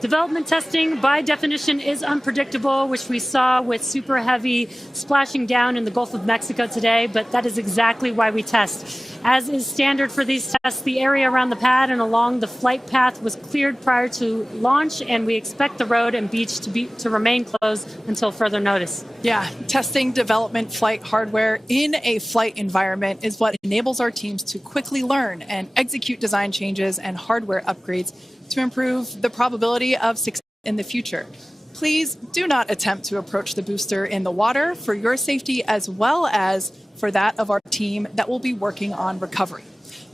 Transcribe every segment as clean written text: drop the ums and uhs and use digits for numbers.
Development testing, by definition, is unpredictable, which we saw with super heavy splashing down in the Gulf of Mexico today, but that is exactly why we test. As is standard for these tests, the area around the pad and along the flight path was cleared prior to launch, and we expect the road and beach to remain closed until further notice. Yeah, testing development flight hardware in a flight environment is what enables our teams to quickly learn and execute design changes and hardware upgrades to improve the probability of success in the future. Please do not attempt to approach the booster in the water for your safety as well as for that of our team that will be working on recovery.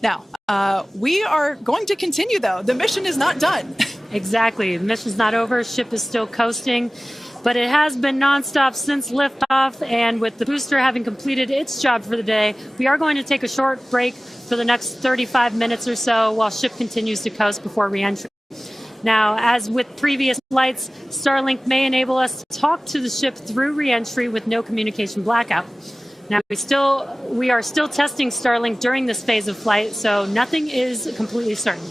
Now, we are going to continue, though. The mission is not done. Exactly. The mission's not over. Ship is still coasting. But it has been nonstop since liftoff, and with the booster having completed its job for the day, we are going to take a short break for the next 35 minutes or so while ship continues to coast before re-entry. Now, as with previous flights, Starlink may enable us to talk to the ship through re-entry with no communication blackout. Now, we are still testing Starlink during this phase of flight, so nothing is completely certain.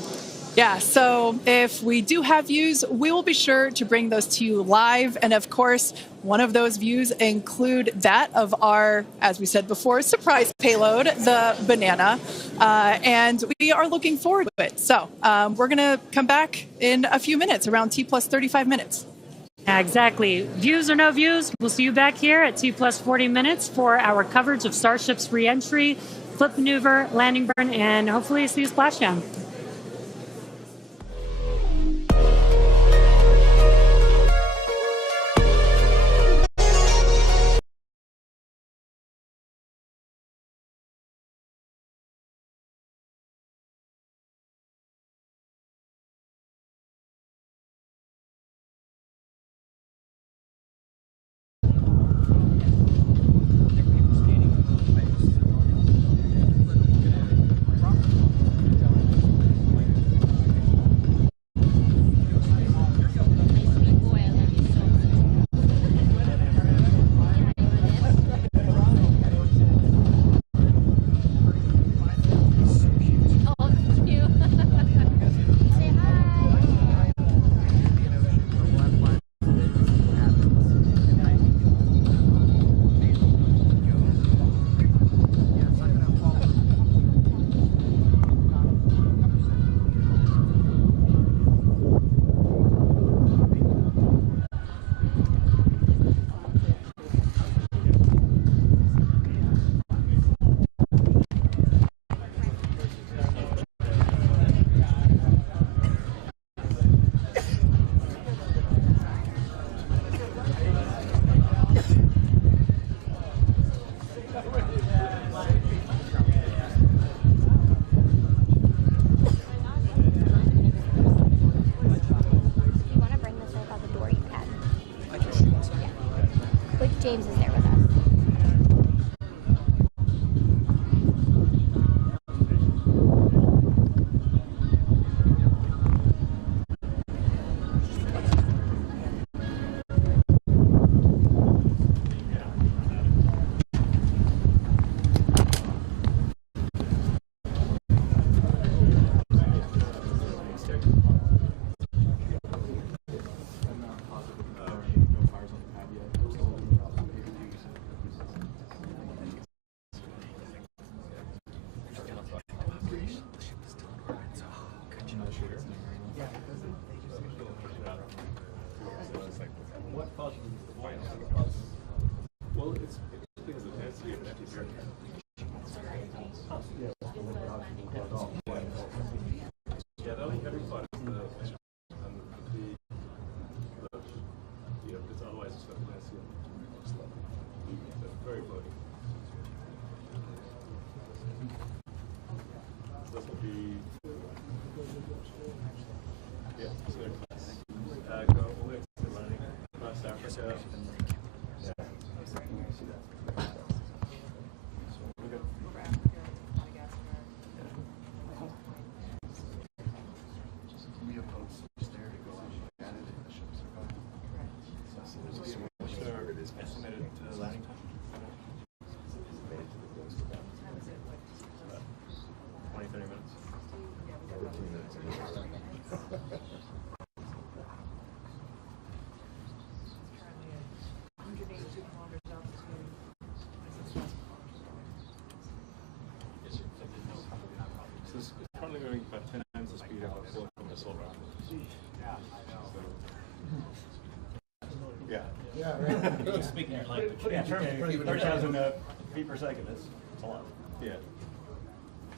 Yeah, so if we do have views, we will be sure to bring those to you live. And of course, one of those views include that of our, as we said before, surprise payload, the banana. And we are looking forward to it. So we're going to come back in a few minutes, around T plus 35 minutes. Exactly. Views or no views, we'll see you back here at T plus 40 minutes for our coverage of Starship's re-entry, flip maneuver, landing burn, and hopefully see a splashdown. James is there with us. Go all the way to landing across Africa. Speaking your language. Yeah, 30,000 feet per second. That's a lot. Yeah.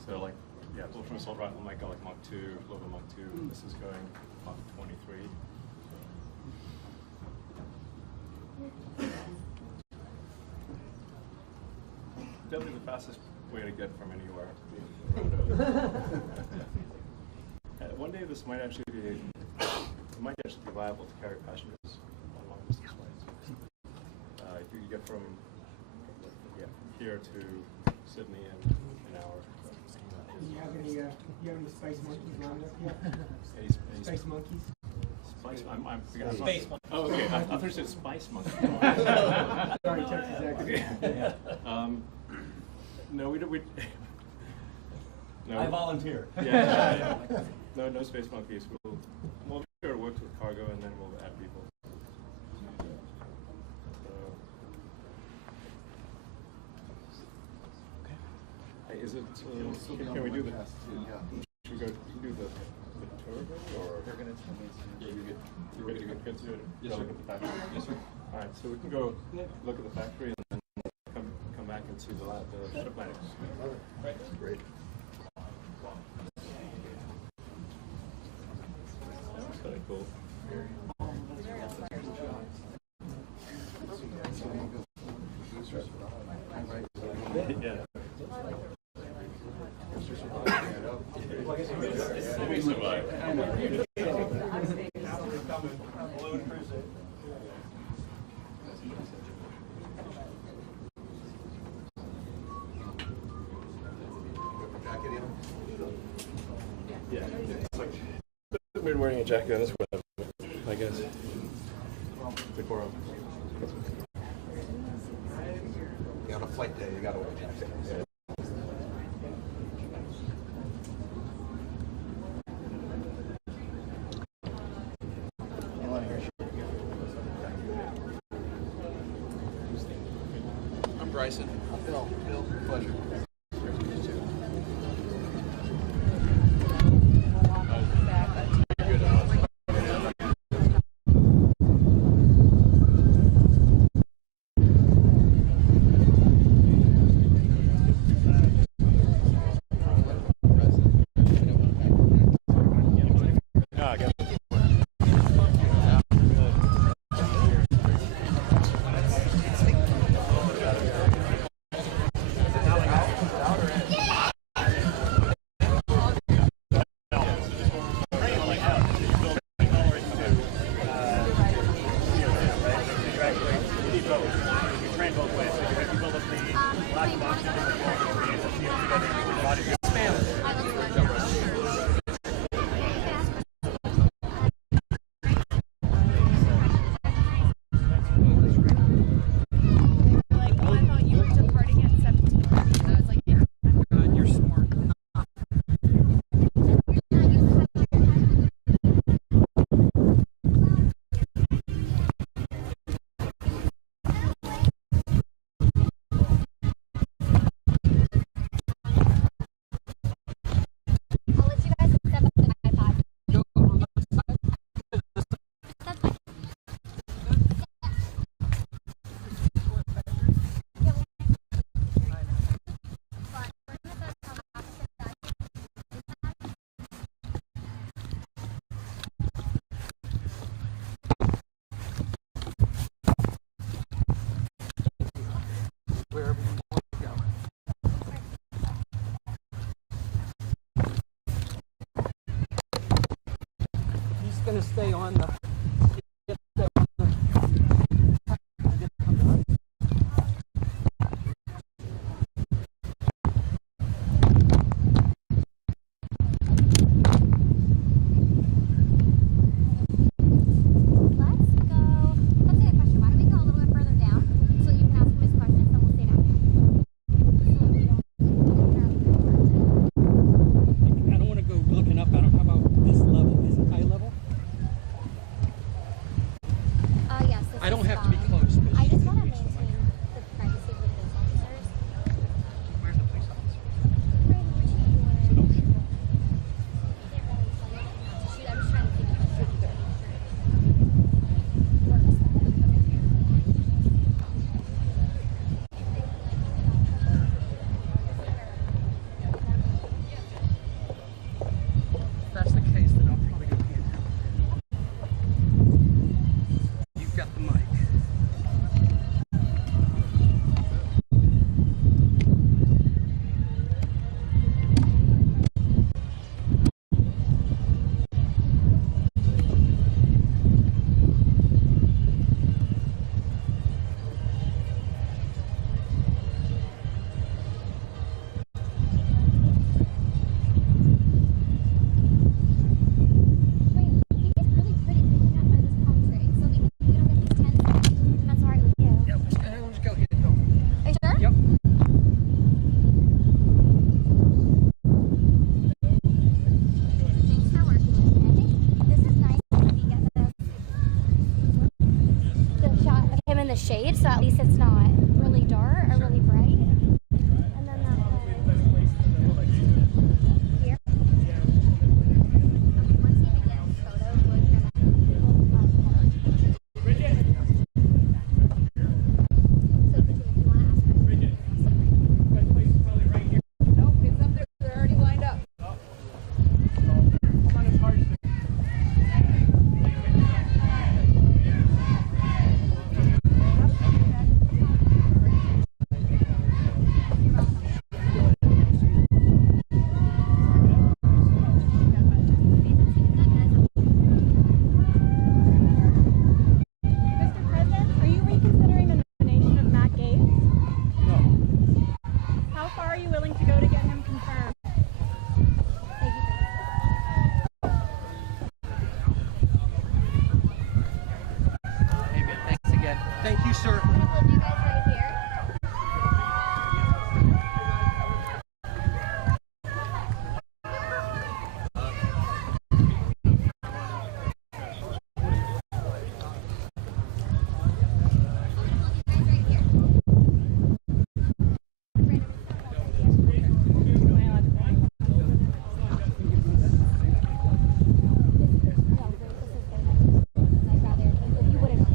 So like, yeah, ultimate assault rifle might go like Mach 2, global Mach 2. This is going Mach 23. Definitely the fastest way to get from anywhere. One day this might actually be, it might actually be viable to carry passengers on long distance flights. If you get from here to Sydney in an hour. Do you have any space monkeys lined up yet? Space monkeys? Spice, I'm Space monkey. Oh, okay. I thought you said spice monkey. Sorry, Texas accent. No, we don't. No. I volunteer. Yeah. No space monkeys. We'll be sure to work with cargo, and then we'll add people. Hey, is it? Can we do the? Should we go do the tour maybe, or? They're gonna tell me. You're ready to get to it. Yes, sir. Look at the factory. Yes, sir. All right, so we can go look at the factory and then come back and see the ship landings. Right. Great. That's kind of cool. Yeah. We survived. Yeah, it's like we're wearing a jacket on this one, I guess. The coral. Yeah, on a flight day, you gotta wear a jacket. Yeah. I'm Bryson. I'm Bill. Bill, pleasure. Going to stay on the shade, so at least it's not really dark or really bright. And then that here. Once you get photos, we're Nope, it's up there. They're already lined up. Mr. President, are you reconsidering the nomination of Matt Gates? No. How far are you willing to go to get him confirmed? Thank you. Hey, man, thanks again. Thank you, sir. I'm gonna hold you guys right here. I'd rather if you wouldn't.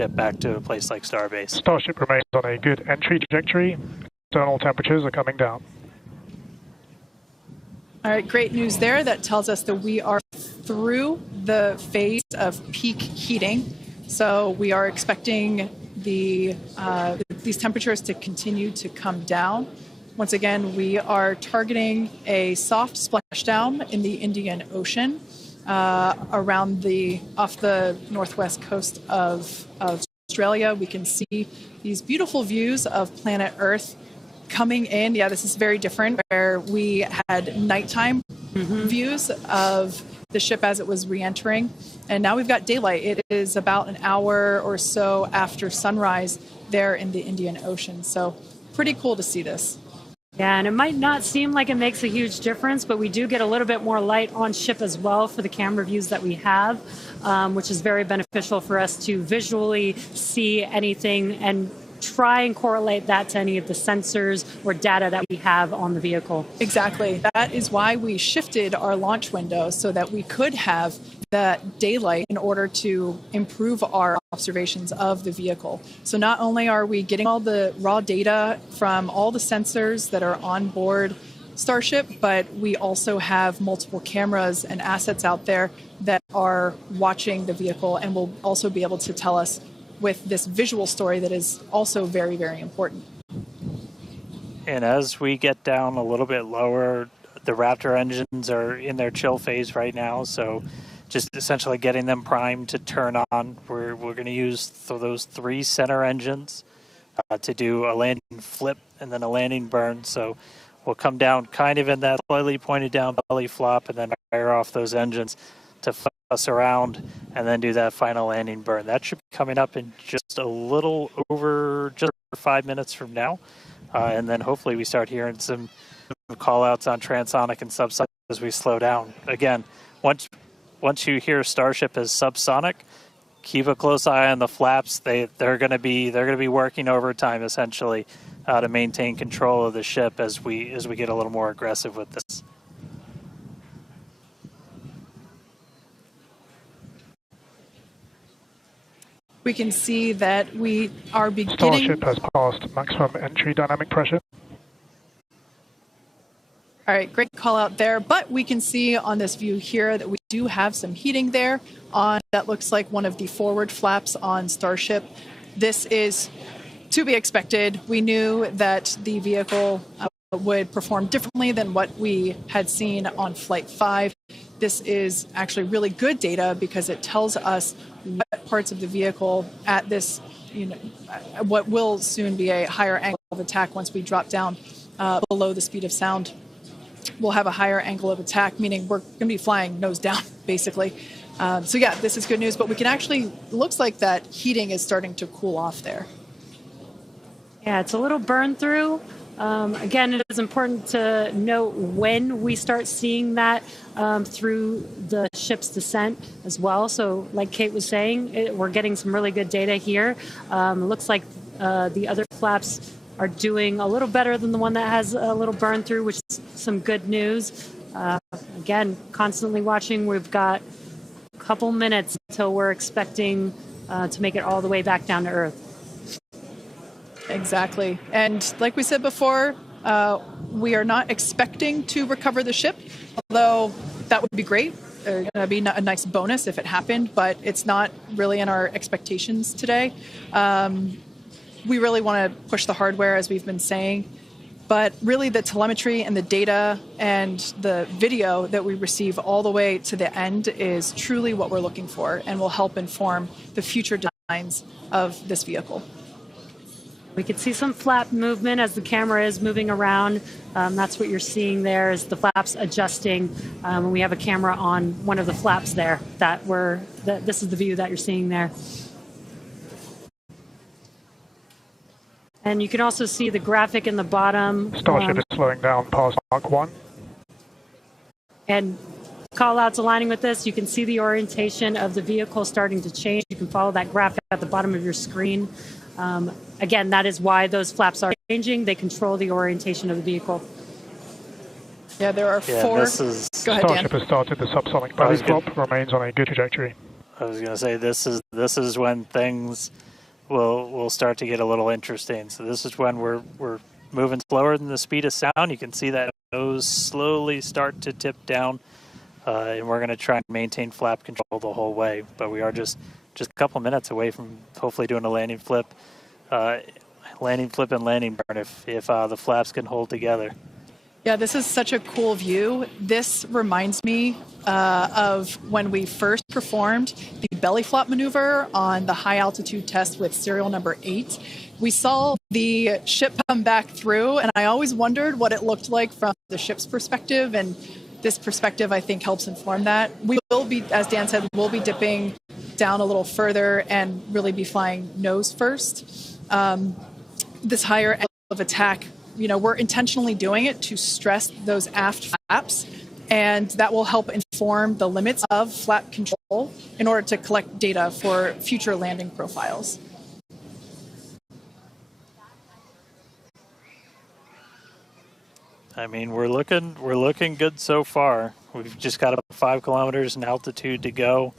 ship back to a place like Starbase. Starship remains on a good entry trajectory. External temperatures are coming down. All right, great news there. That tells us that we are through the phase of peak heating. So we are expecting these temperatures to continue to come down. Once again, we are targeting a soft splashdown in the Indian Ocean around off the northwest coast of Australia. We can see these beautiful views of planet Earth coming in. Yeah, this is very different, where we had nighttime views of the ship as it was re-entering, and now we've got daylight. It is about an hour or so after sunrise there in the Indian Ocean, so pretty cool to see this. Yeah, and it might not seem like it makes a huge difference, but we do get a little bit more light on ship as well for the camera views that we have, which is very beneficial for us to visually see anything and try and correlate that to any of the sensors or data that we have on the vehicle. Exactly. That is why we shifted our launch window so that we could have that daylight in order to improve our observations of the vehicle. So not only are we getting all the raw data from all the sensors that are on board Starship, but we also have multiple cameras and assets out there that are watching the vehicle and will also be able to tell us with this visual story that is also very, very important. And as we get down a little bit lower, the Raptor engines are in their chill phase right now, so just essentially getting them primed to turn on. We're going to use those 3 center engines to do a landing flip and then a landing burn. So we'll come down kind of in that slightly pointed down belly flop and then fire off those engines to us around and then do that final landing burn. That should be coming up in just a little over 5 minutes from now. And then hopefully we start hearing some call outs on transonic and subsonic as we slow down. Again, once you hear Starship as subsonic, keep a close eye on the flaps. They're going to be working overtime essentially to maintain control of the ship as we get a little more aggressive with this. We can see that we are beginning... Starship has passed maximum entry dynamic pressure. All right, great call out there. But we can see on this view here that we do have some heating there on that looks like one of the forward flaps on Starship. This is to be expected. We knew that the vehicle would perform differently than what we had seen on Flight 5. This is actually really good data because it tells us what parts of the vehicle at this, what will soon be a higher angle of attack once we drop down below the speed of sound. We'll have a higher angle of attack, meaning we're going to be flying nose down, basically. So yeah, this is good news, but we can actually, looks like that heating is starting to cool off there. Yeah, it's a little burn through. Again, it is important to note when we start seeing that through the ship's descent as well. So like Kate was saying, we're getting some really good data here. It looks like the other flaps are doing a little better than the one that has a little burn through, which is some good news. Again, constantly watching. We've got a couple minutes until we're expecting to make it all the way back down to Earth. Exactly. And like we said before, we are not expecting to recover the ship, although that would be great. There's going to be a nice bonus if it happened, but it's not really in our expectations today. We really want to push the hardware, as we've been saying, but really the telemetry and the data and the video that we receive all the way to the end is truly what we're looking for and will help inform the future designs of this vehicle. We can see some flap movement as the camera is moving around. That's what you're seeing there is the flaps adjusting. When we have a camera on one of the flaps there, this is the view that you're seeing there. And you can also see the graphic in the bottom. Starship is slowing down past Mark 1. And call-outs aligning with this, you can see the orientation of the vehicle starting to change. You can follow that graphic at the bottom of your screen. Again, that is why those flaps are changing. They control the orientation of the vehicle. Yeah, there are 4. Go ahead, Starship has started the subsonic belly flop, remains on a good trajectory. I was going to say this is when things will start to get a little interesting. So this is when we're moving slower than the speed of sound. You can see that nose slowly start to tip down, and we're going to try and maintain flap control the whole way. But we are just a couple minutes away from hopefully doing a landing flip and landing burn if the flaps can hold together. Yeah, this is such a cool view. This reminds me of when we first performed the belly flop maneuver on the high altitude test with serial number 8. We saw the ship come back through, and I always wondered what it looked like from the ship's perspective, and this perspective, I think, helps inform that. We will be, as Dan said, we'll be dipping down a little further and really be flying nose first. This higher angle of attack, we're intentionally doing it to stress those aft flaps, and that will help inform the limits of flap control in order to collect data for future landing profiles. I mean, we're looking good so far. We've just got about 5 kilometers in altitude to go.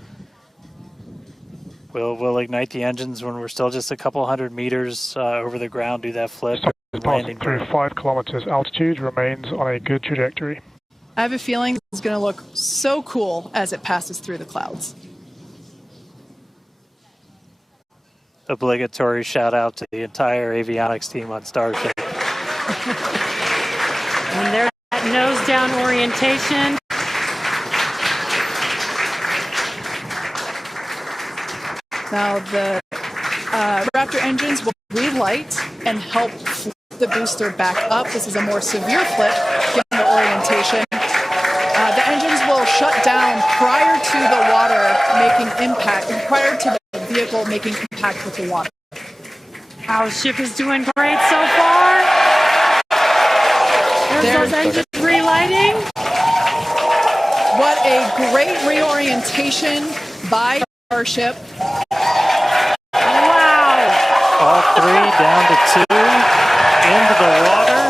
We'll ignite the engines when we're still just a couple hundred meters over the ground. Do that flip. Passing through 5 kilometers altitude, remains on a good trajectory. I have a feeling it's going to look so cool as it passes through the clouds. Obligatory shout out to the entire avionics team on Starship. And there's that nose down orientation. Now the Raptor engines will relight and help flip the booster back up. This is a more severe flip given the orientation. The engines will shut down prior to the water making impact, prior to the vehicle making impact with the water. Our ship is doing great so far. There's those engines relighting. What a great reorientation by Starship. Wow. All 3 down to 2 into the water.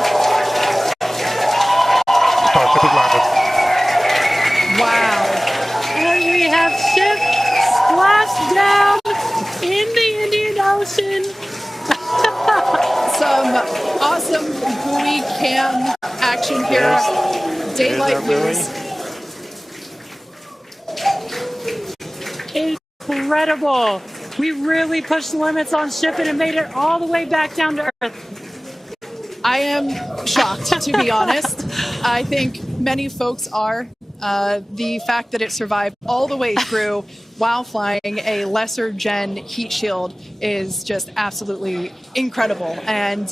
Starship is landed. Wow. And we have ship splashed down in the Indian Ocean. Some awesome buoy cam action here. Daylight views. Incredible. We really pushed the limits on shipping and made it all the way back down to Earth. I am shocked, to be honest. I think many folks are. The fact that it survived all the way through while flying a lesser gen heat shield is just absolutely incredible. And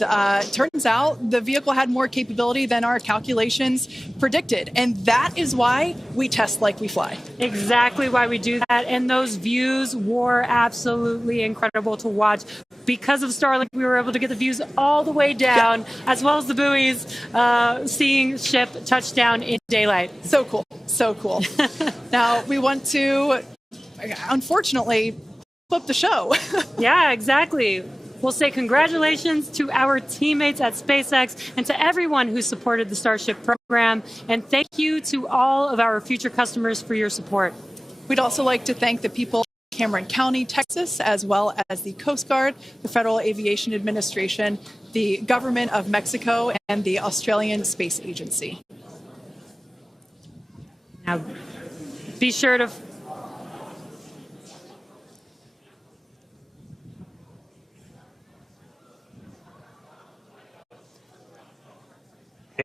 turns out the vehicle had more capability than our calculations predicted. And that is why we test like we fly. Exactly why we do that. And those views were absolutely incredible to watch. Because of Starlink, we were able to get the views all the way down, as well as the buoys, seeing ship touchdown in daylight. So cool. So cool. Now, we want to, unfortunately, flip the show. Yeah, exactly. We'll say congratulations to our teammates at SpaceX and to everyone who supported the Starship program. And thank you to all of our future customers for your support. We'd also like to thank the people of Cameron County, Texas, as well as the Coast Guard, the Federal Aviation Administration, the Government of Mexico, and the Australian Space Agency. Now, be sure to...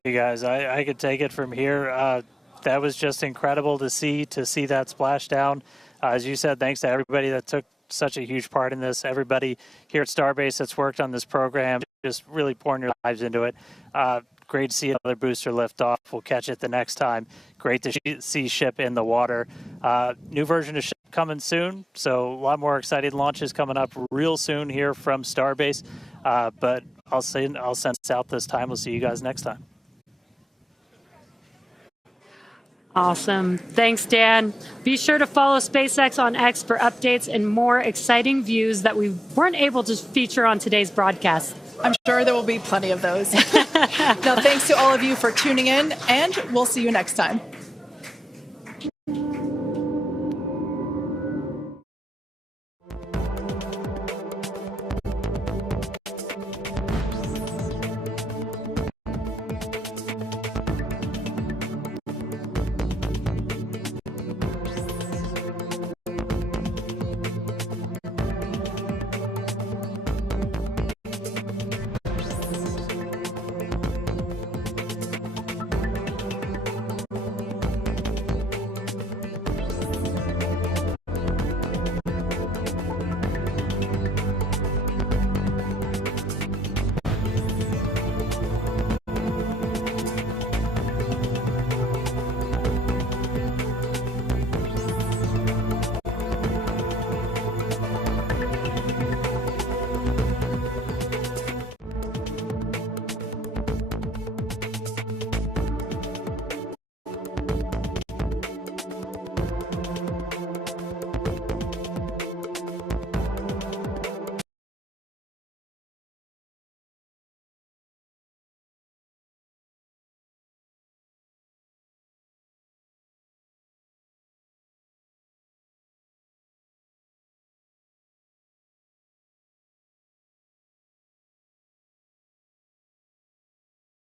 Hey guys, I could take it from here. That was just incredible to see that splashdown. As you said, thanks to everybody that took such a huge part in this. Everybody here at Starbase that's worked on this program, just really pouring your lives into it. Great to see another booster lift off. We'll catch it the next time. Great to see ship in the water. New version of ship coming soon, so a lot more exciting launches coming up real soon here from Starbase. But I'll send this out this time. We'll see you guys next time. Awesome. Thanks, Dan. Be sure to follow SpaceX on X for updates and more exciting views that we weren't able to feature on today's broadcast. I'm sure there will be plenty of those. Now, thanks to all of you for tuning in, and we'll see you next time.